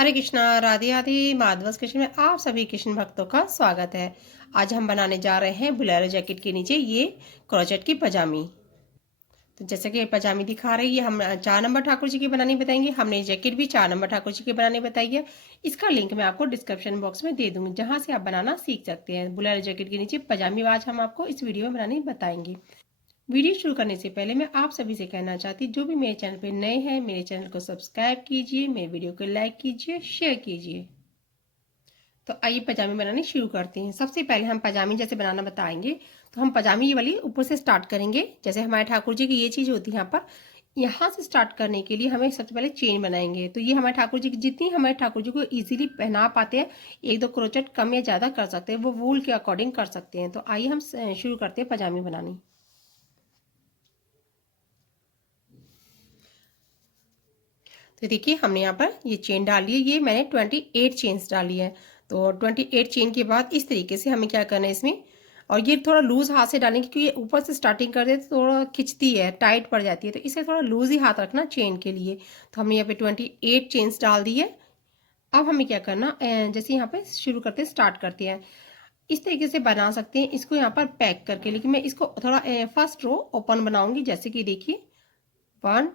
हरे Krishna, Radhe Radhe. माधवस kitchen में आप सभी कृष्ण भक्तों का स्वागत है। आज हम बनाने जा रहे हैं बुलेरो जैकेट के नीचे ये क्रॉचेट की पजामी। तो जैसे कि पजामी दिखा रही है, हम 4 नंबर ठाकुर जी की बनानी बताएंगे। हमने जैकेट भी 4 नंबर ठाकुर जी की बनानी बताई है। इसका लिंक मैं आपको डिस्क्रिप्शन बॉक्स में दे दूंगी, जहां से आप बनाना सीख सकते हैं। बुलेरो जैकेट के नीचे पजामी आज हम आपको इस वीडियो में बनानी बताएंगे। वीडियो शुरू करने से पहले मैं आप सभी से कहना चाहती हूँ, जो भी मेरे चैनल पे नए हैं, मेरे चैनल को सब्सक्राइब कीजिए, मेरे वीडियो को लाइक कीजिए, शेयर कीजिए। तो आइए पजामी बनानी शुरू करते हैं। सबसे पहले हम पजामी जैसे बनाना बताएंगे। तो हम पजामी ये वाली ऊपर से स्टार्ट करेंगे। जैसे हमारे ठाकुर जी की ये चीज़ होती है, यहाँ से स्टार्ट करने के लिए हमें सबसे पहले चेन बनाएंगे। तो ये हमारे ठाकुर जी की, जितनी हमारे ठाकुर जी को इजीली पहना पाते हैं, एक दो क्रोचेट कम या ज़्यादा कर सकते हैं, वो वूल के अकॉर्डिंग कर सकते हैं। तो आइए हम शुरू करते हैं पजामी बनानी। तो देखिए हमने यहाँ पर ये चेन डाली है। ये मैंने 28 चेन्स डाली है। तो 28 चेन के बाद इस तरीके से हमें क्या करना है इसमें, और ये थोड़ा लूज हाथ से डालेंगे, क्योंकि ये ऊपर से स्टार्टिंग कर देते तो थोड़ा खिंचती है, टाइट पड़ जाती है। तो इसे थोड़ा लूज ही हाथ रखना चेन के लिए। तो हमने यहाँ पे 28 चेन्स डाल दी है। अब हमें क्या करना, जैसे यहाँ पे शुरू करते हैं, स्टार्ट करते हैं। इस तरीके से बना सकते हैं इसको यहाँ पर पैक करके, लेकिन मैं इसको थोड़ा फर्स्ट रो ओपन बनाऊंगी। जैसे कि देखिए 1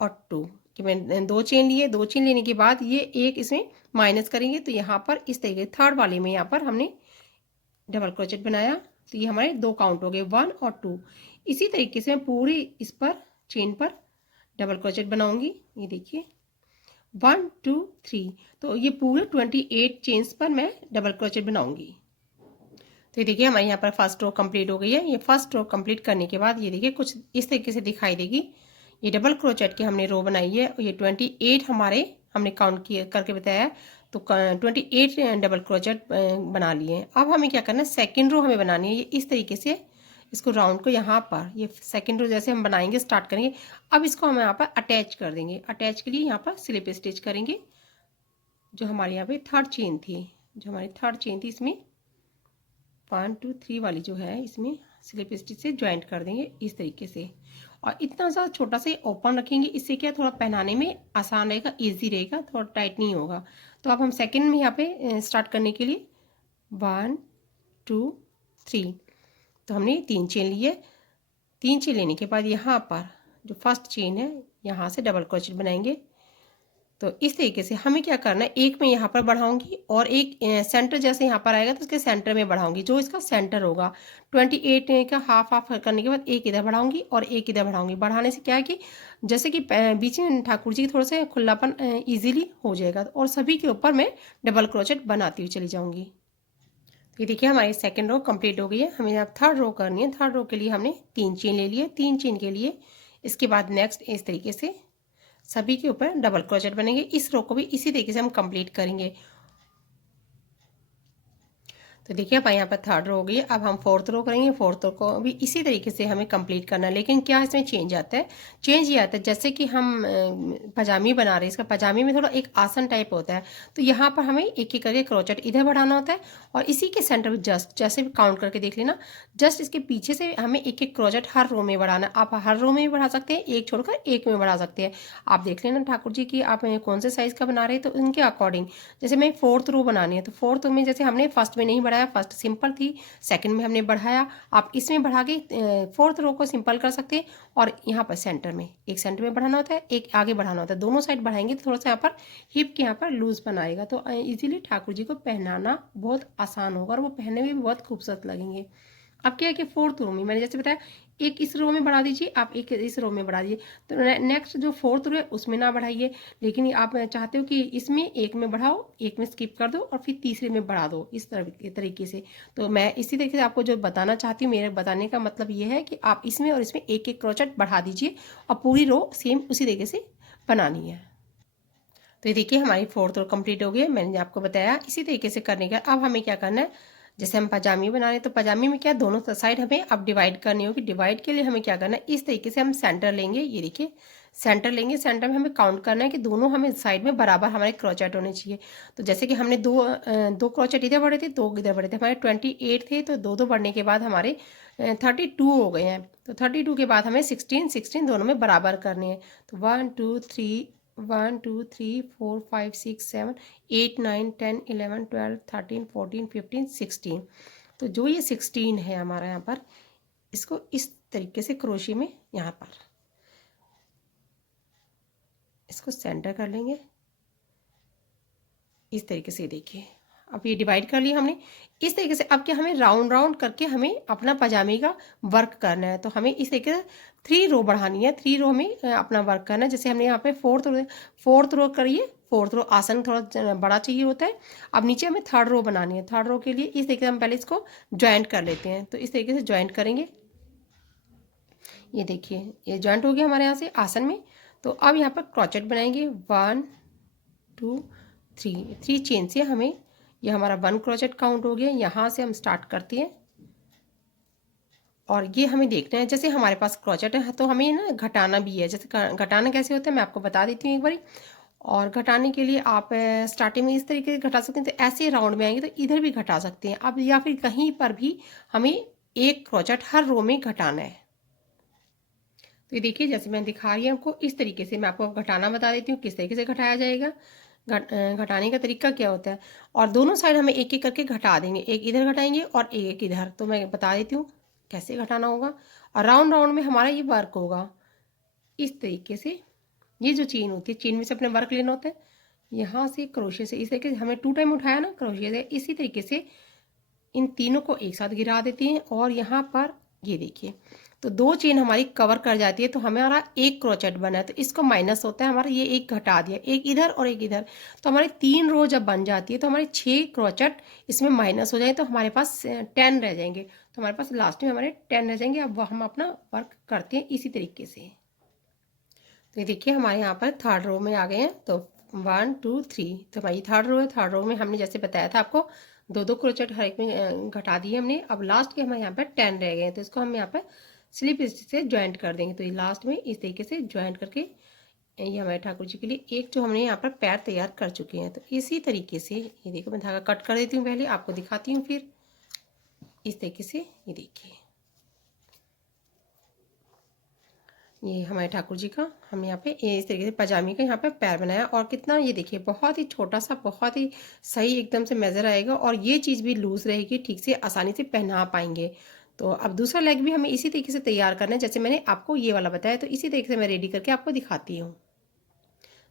और 2 कि मैंने 2 चेन लिए। 2 चेन लेने के बाद ये एक इसमें माइनस करेंगे। तो यहाँ पर इस तरीके थर्ड वाले में यहाँ पर हमने डबल क्रोचेट बनाया। तो ये हमारे 2 काउंट हो गए, 1 और 2। इसी तरीके से मैं पूरी इस पर चेन पर डबल क्रोचेट बनाऊंगी। ये देखिए 1 2 3। तो ये पूरे 28 चेन्स पर मैं डबल क्रोचेट बनाऊंगी। तो ये देखिए हमारे यहाँ पर फर्स्ट रो कंप्लीट हो गई है। ये फर्स्ट रो कंप्लीट करने के बाद ये देखिए कुछ इस तरीके से दिखाई देगी। ये डबल क्रोचेट की हमने रो बनाई है, और ये 28 हमने काउंट किए करके बताया। तो 28 डबल क्रोचेट बना लिए। अब हमें क्या करना है, सेकेंड रो हमें बनानी है। ये इस तरीके से इसको राउंड को यहाँ पर, ये सेकेंड रो जैसे हम बनाएंगे, स्टार्ट करेंगे। अब इसको हम यहाँ पर अटैच कर देंगे। अटैच के लिए यहाँ पर स्लिप स्टिच करेंगे। जो हमारे यहाँ पे थर्ड चेन थी, इसमें 1 2 3 वाली जो है, इसमें स्लिप स्टिच से ज्वाइंट कर देंगे इस तरीके से। और इतना सा छोटा सा ओपन रखेंगे, इससे क्या थोड़ा पहनाने में आसान रहेगा, इजी रहेगा, थोड़ा टाइट नहीं होगा। तो अब हम सेकंड में यहाँ पे स्टार्ट करने के लिए 1 2 3। तो हमने 3 चेन लिए। 3 चेन लेने के बाद यहाँ पर जो फर्स्ट चेन है, यहाँ से डबल क्रोचेट बनाएंगे। तो इस तरीके से हमें क्या करना है, एक मैं यहाँ पर बढ़ाऊंगी और एक सेंटर जैसे यहाँ पर आएगा तो उसके सेंटर में बढ़ाऊंगी, जो इसका सेंटर होगा। 28 का हाफ हाफ करने के बाद एक इधर बढ़ाऊंगी और एक इधर बढ़ाऊंगी। बढ़ाने से क्या है कि जैसे कि बीच में ठाकुर जी की थोड़ा सा खुलापन ईजिली हो जाएगा, और सभी के ऊपर मैं डबल क्रोचेट बनाती हुई चली जाऊंगी। तो ये देखिए हमारी सेकेंड रो कंप्लीट हो गई है। हमें अब थर्ड रो करनी है। थर्ड रो के लिए हमने 3 चेन ले लिए। 3 चेन के लिए इसके बाद नेक्स्ट इस तरीके से सभी के ऊपर डबल क्रोचेट बनेंगे। इस रो को भी इसी तरीके से हम कंप्लीट करेंगे। तो देखिए अब यहाँ पर थर्ड रो हो गई। अब हम फोर्थ रो करेंगे। फोर्थ रो को भी इसी तरीके से हमें कंप्लीट करना है, लेकिन क्या इसमें चेंज आता है। चेंज ये आता है, जैसे कि हम पजामी बना रहे हैं, इसका पजामी में थोड़ा एक आसन टाइप होता है। तो यहाँ पर हमें एक एक करके क्रोचेट इधर बढ़ाना होता है, और इसी के सेंटर में जस्ट जैसे भी काउंट करके देख लेना, जस्ट इसके पीछे से हमें एक एक क्रोचेट हर रो में बढ़ाना है। आप हर रो में भी बढ़ा सकते हैं, एक छोड़कर एक में बढ़ा सकते हैं। आप देख लेना ठाकुर जी की आप कौन से साइज़ का बना रहे हैं, तो उनके अकॉर्डिंग। जैसे मैं फोर्थ रो बनानी है, तो फोर्थ में जैसे हमने फर्स्ट में नहीं बढ़ाया, फर्स्ट सिंपल थी, सेकंड में हमने बढ़ाया। आप इसमें बढ़ा के फोर्थ रो को सिंपल कर सकते हैं। और यहाँ पर सेंटर में, एक सेंटर में बढ़ाना होता है, एक आगे बढ़ाना होता है। दोनों साइड बढ़ाएंगे तो थोड़ा सा यहाँ पर हिप के यहाँ पर लूज बनाएगा, तो इजीली ठाकुर जी को पहनाना बहुत आसान होगा, और वो पहनने में भी बहुत खूबसूरत लगेंगे। अब क्या है कि फोर्थ रो में मैंने जैसे बताया, एक इस रो में बढ़ा दीजिए, आप एक इस रो में बढ़ा दीजिए। तो नेक्स्ट जो फोर्थ रो है उसमें ना बढ़ाइए, लेकिन आप चाहते हो कि इसमें एक में बढ़ाओ, एक में स्किप कर दो, और फिर तीसरे में बढ़ा दो, इस तरीके से। तो मैं इसी तरीके से आपको जो बताना चाहती हूँ, मेरे बताने का मतलब ये है कि आप इसमें और इसमें एक एक क्रोचेट बढ़ा दीजिए, और पूरी रो सेम उसी तरीके से बनानी है। तो ये देखिए हमारी फोर्थ रो कंप्लीट हो गई है। मैंने आपको बताया इसी तरीके से करने का। अब हमें क्या करना है, जैसे हम पजामी बना रहे हैं, तो पजामी में क्या दोनों साइड हमें अब डिवाइड करनी होगी। डिवाइड के लिए हमें क्या करना है, इस तरीके से हम सेंटर लेंगे। ये देखिए सेंटर लेंगे। सेंटर में हमें काउंट करना है कि दोनों हमें साइड में बराबर हमारे क्रोचेट होने चाहिए। तो जैसे कि हमने दो क्रोचेट इधर बढ़े थे, दो इधर बढ़े थे। हमारे 28 थे, तो दो दो बढ़ने के बाद हमारे 32 हो गए हैं। तो 32 के बाद हमें 16 16 दोनों में बराबर करने हैं। तो 1 2 3 1 2 3 4 5 6 7 8 9 10 11 12 13 14 15 16। तो जो ये 16 है हमारा यहाँ पर, इसको इस तरीके से क्रोशे में यहाँ पर इसको सेंटर कर लेंगे इस तरीके से। देखिए अब ये डिवाइड कर लिया हमने इस तरीके से। अब क्या हमें राउंड राउंड करके हमें अपना पजामे का वर्क करना है, तो हमें इस तरीके से 3 रो बढ़ानी है। 3 रो में अपना वर्क करना है। जैसे हमने यहाँ पे फोर्थ रो करिए, फोर्थ रो आसन थोड़ा बड़ा चाहिए होता है। अब नीचे हमें थर्ड रो बनानी है। थर्ड रो के लिए इस तरीके से हम पहले इसको ज्वाइंट कर लेते हैं। तो इस तरीके से ज्वाइंट करेंगे। ये देखिए ये ज्वाइंट हो गया हमारे यहाँ से आसन में। तो अब यहाँ पर क्रॉचेट बनाएंगे 1 2 3 चेन से हमें, ये हमारा 1 क्रोचेट काउंट हो गया। यहाँ से हम स्टार्ट करते हैं और ये हमें देखना है जैसे हमारे पास क्रोचेट है तो हमें ना घटाना भी है। जैसे घटाना कैसे होता है मैं आपको बता देती हूँ एक बारी। और घटाने के लिए आप स्टार्टिंग में इस तरीके से घटा सकते हैं, तो ऐसे राउंड में आएंगे तो इधर भी घटा सकते हैं अब, या फिर कहीं पर भी हमें एक क्रोचेट हर रो में घटाना है। तो ये देखिए जैसे मैं दिखा रही हूँ आपको, इस तरीके से मैं आपको घटाना बता देती हूँ किस तरीके से घटाया जाएगा। घटाने का तरीका क्या होता है। और दोनों साइड हमें एक एक करके घटा देंगे, एक इधर घटाएंगे और एक इधर। तो मैं बता देती हूँ कैसे घटाना होगा। और राउंड राउंड में हमारा ये वर्क होगा इस तरीके से। ये जो चेन होती है, चेन में से अपने वर्क लेना होता है। यहाँ से क्रोशे से इस तरीके से हमें 2 टाइम उठाया ना क्रोशे से, इसी तरीके से इन तीनों को एक साथ गिरा देते हैं। और यहाँ पर ये देखिए तो 2 चेन हमारी कवर कर जाती है, तो हमारा एक क्रोचेट बना है। तो इसको माइनस होता है हमारा, ये एक घटा दिया, एक इधर और एक इधर। तो हमारी 3 रो जब बन जाती है तो हमारे 6 क्रोचेट इसमें माइनस हो जाए, तो हमारे पास 10 रह जाएंगे। तो हमारे पास लास्ट में हमारे 10 रह जाएंगे। अब हम अपना वर्क करते हैं इसी तरीके से। तो ये देखिए हमारे यहाँ पर थर्ड रो में आ गए हैं। तो 1 2 3 तो हमारी थर्ड रो है। थर्ड रो में हमने जैसे बताया था आपको 2 क्रोचेट हर एक में घटा दिए हमने। अब लास्ट के हमारे यहाँ पर 10 रह गए हैं, तो इसको हम यहाँ पर स्लिप स्टिच से ज्वाइंट कर देंगे। तो ये लास्ट में इस तरीके से ज्वाइंट करके ये हमारे ठाकुर जी के लिए एक जो हमने यहाँ पर पैर तैयार कर चुके हैं। तो इसी तरीके से ये देखो मैं धागा कट कर देती हूँ, पहले आपको दिखाती हूँ फिर इस तरीके से। ये देखिए ये हमारे ठाकुर जी का हम यहाँ पे इस तरीके से पजामे का यहाँ पे पैर बनाया। और कितना ये देखिए बहुत ही छोटा सा, बहुत ही सही एकदम से मेज़र आएगा। और ये चीज़ भी लूज़ रहेगी, ठीक से आसानी से पहना पाएंगे। तो अब दूसरा लेग भी हमें इसी तरीके से तैयार करना है जैसे मैंने आपको ये वाला बताया। तो इसी तरीके से मैं रेडी करके आपको दिखाती हूँ।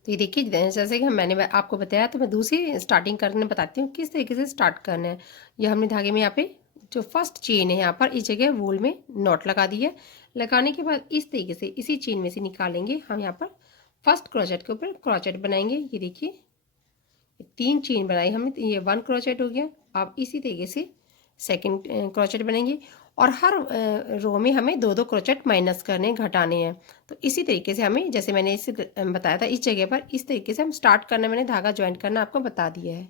तो ये देखिए जैसे कि मैंने आपको बताया, तो मैं दूसरी स्टार्टिंग करने बताती हूँ किस तरीके से स्टार्ट करना है। ये हमने धागे में यहाँ पे जो फर्स्ट चेन है यहाँ पर इस जगह वूल में नॉट लगा दी है। लगाने के बाद इस तरीके से इसी चेन में से निकालेंगे हम यहाँ पर फर्स्ट क्रोचेट के ऊपर क्रोचेट बनाएंगे। ये देखिए 3 चेन बनाई हमने, ये 1 क्रोचेट हो गया। अब इसी तरीके से सेकंड क्रोचेट बनेंगे और हर रो में हमें 2 क्रोचेट माइनस करने घटाने हैं। तो इसी तरीके से हमें जैसे मैंने इस बताया था इस जगह पर इस तरीके से हम स्टार्ट करना, मैंने धागा ज्वाइंट करना आपको बता दिया है।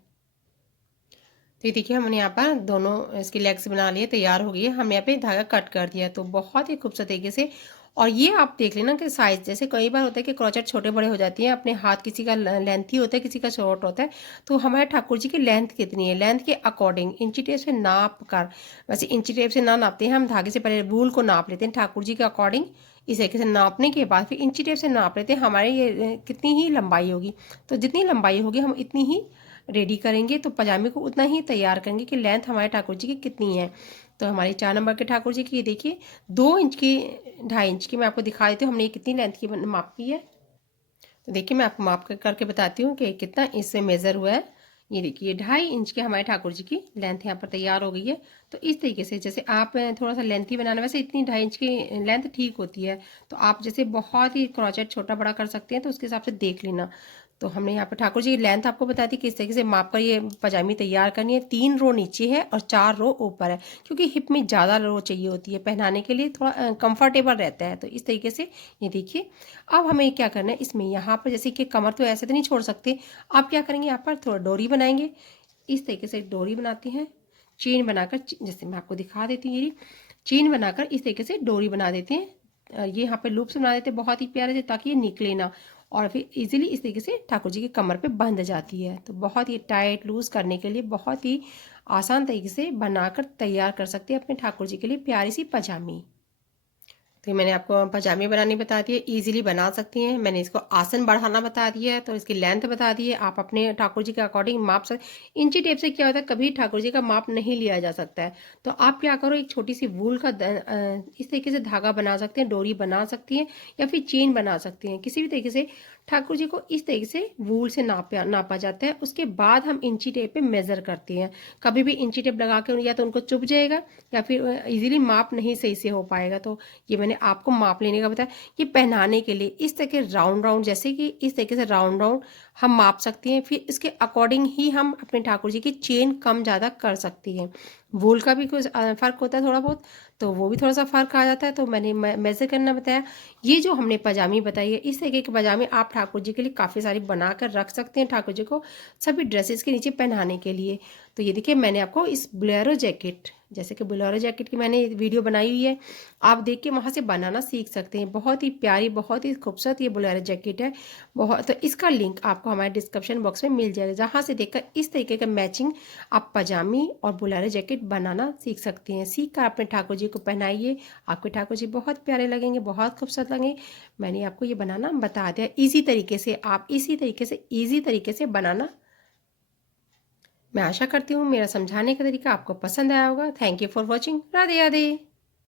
तो ये देखिए हमने यहाँ पर दोनों इसकी लेग्स बना लिए, तैयार हो गई है। हमने यहाँ पे धागा कट कर दिया, तो बहुत ही खूबसूरत तरीके से। और ये आप देख लेना कि साइज जैसे कई बार होता है कि क्रोचेट छोटे बड़े हो जाती हैं, अपने हाथ किसी का लेंथी होता है किसी का शॉर्ट होता है। तो हमारे ठाकुर जी की लेंथ कितनी है, लेंथ के अकॉर्डिंग इंची टेप से नाप कर, वैसे इंची टेप से ना नापते हैं हम, धागे से पहले वूल को नाप लेते हैं ठाकुर जी के अकॉर्डिंग। इस तरीके से नापने के बाद फिर इंची टेप से नाप लेते हैं हमारे ये कितनी ही लंबाई होगी। तो जितनी लंबाई होगी हम इतनी ही रेडी करेंगे, तो पजामे को उतना ही तैयार करेंगे कि लेंथ हमारे ठाकुर जी की कितनी है। तो हमारी 4 नंबर के ठाकुर जी की ये देखिए 2 इंच की 2.5 इंच की मैं आपको दिखा देती हूँ हमने ये कितनी लेंथ की मापी है। तो देखिए मैं आपको माप करके बताती हूँ कि कितना इससे मेज़र हुआ है। ये देखिए 2.5 इंच के हमारे ठाकुर जी की लेंथ यहाँ पर तैयार हो गई है। तो इस तरीके से जैसे आप थोड़ा सा लेंथी बनाना, वैसे इतनी 2.5 इंच की लेंथ ठीक होती है। तो आप जैसे बहुत ही क्रोचेट छोटा बड़ा कर सकते हैं, तो उसके हिसाब से देख लेना। तो हमने यहाँ पर ठाकुर जी की लेंथ आपको बताई थी किस तरीके से माप कर ये पजामी तैयार करनी है। 3 रो नीचे है और 4 रो ऊपर है, क्योंकि हिप में ज़्यादा रो चाहिए होती है, पहनाने के लिए थोड़ा कंफर्टेबल रहता है। तो इस तरीके से ये देखिए अब हमें क्या करना है इसमें, यहाँ पर जैसे कि कमर तो ऐसे तो नहीं छोड़ सकते। आप क्या करेंगे यहाँ पर थोड़ा डोरी बनाएंगे, इस तरीके से डोरी बनाते हैं चेन बनाकर, जैसे मैं आपको दिखा देती हूँ। ये चेन बनाकर इस तरीके से डोरी बना देते हैं, ये यहाँ पे लूप्स बना देते हैं बहुत ही प्यारे से, ताकि ये निकले ना। और फिर इजीली इस तरीके से ठाकुर जी की कमर पे बंध जाती है। तो बहुत ही टाइट लूज करने के लिए बहुत ही आसान तरीके से बनाकर तैयार कर सकते हैं अपने ठाकुर जी के लिए प्यारी सी पजामी। तो मैंने आपको पजामे बनाने बता दिए, इजीली बना सकती हैं। मैंने इसको आसन बढ़ाना बता दिया है, तो इसकी लेंथ बता दी है। आप अपने ठाकुर जी के अकॉर्डिंग माप सकते। इंची टेप से क्या होता है, कभी ठाकुर जी का माप नहीं लिया जा सकता है। तो आप क्या करो, एक छोटी सी वूल का इस तरीके से धागा बना सकते हैं, डोरी बना सकती हैं, या फिर चेन बना सकती हैं। किसी भी तरीके से ठाकुर जी को इस तरीके से वूल से नापा जाता है। उसके बाद हम इंची टेप पे मेज़र करते हैं। कभी भी इंची टेप लगा के या तो उनको चुभ जाएगा, या फिर इजीली माप नहीं सही से हो पाएगा। तो ये मैंने आपको माप लेने का बताया। ये पहनाने के लिए इस तरह के राउंड राउंड, जैसे कि इस तरीके से राउंड राउंड हम माप सकती हैं। फिर इसके अकॉर्डिंग ही हम अपने ठाकुर जी की चेन कम ज़्यादा कर सकती हैं। वूल का भी कुछ फ़र्क होता है थोड़ा बहुत, तो वो भी थोड़ा सा फ़र्क आ जाता है। तो मैंने मेज़र करना बताया। ये जो हमने पजामी बताई है, इस तरीके के पजामे आप ठाकुर जी के लिए काफ़ी सारी बना कर रख सकते हैं, ठाकुर जी को सभी ड्रेसेस के नीचे पहनाने के लिए। तो ये देखिए, मैंने आपको इस बोलेरो जैकेट, जैसे कि बोलेरो जैकेट की मैंने वीडियो बनाई हुई है, आप देख के वहाँ से बनाना सीख सकते हैं। बहुत ही प्यारी, बहुत ही खूबसूरत ये बोलेरो जैकेट है। बहुत, तो इसका लिंक आपको हमारे डिस्क्रिप्शन बॉक्स में मिल जाएगा, जहाँ से देखकर इस तरीके का मैचिंग आप पजामी और बोलेरो जैकेट बनाना सीख सकते हैं। सीख कर अपने ठाकुर जी को पहनाइए, आपके ठाकुर जी बहुत प्यारे लगेंगे, बहुत खूबसूरत लगेंगे। मैंने आपको ये बनाना बता दिया इजी तरीके से। आप इसी तरीके से, ईजी तरीके से बनाना। मैं आशा करती हूँ मेरा समझाने का तरीका आपको पसंद आया होगा। Thank you for watching. Radhe Radhe.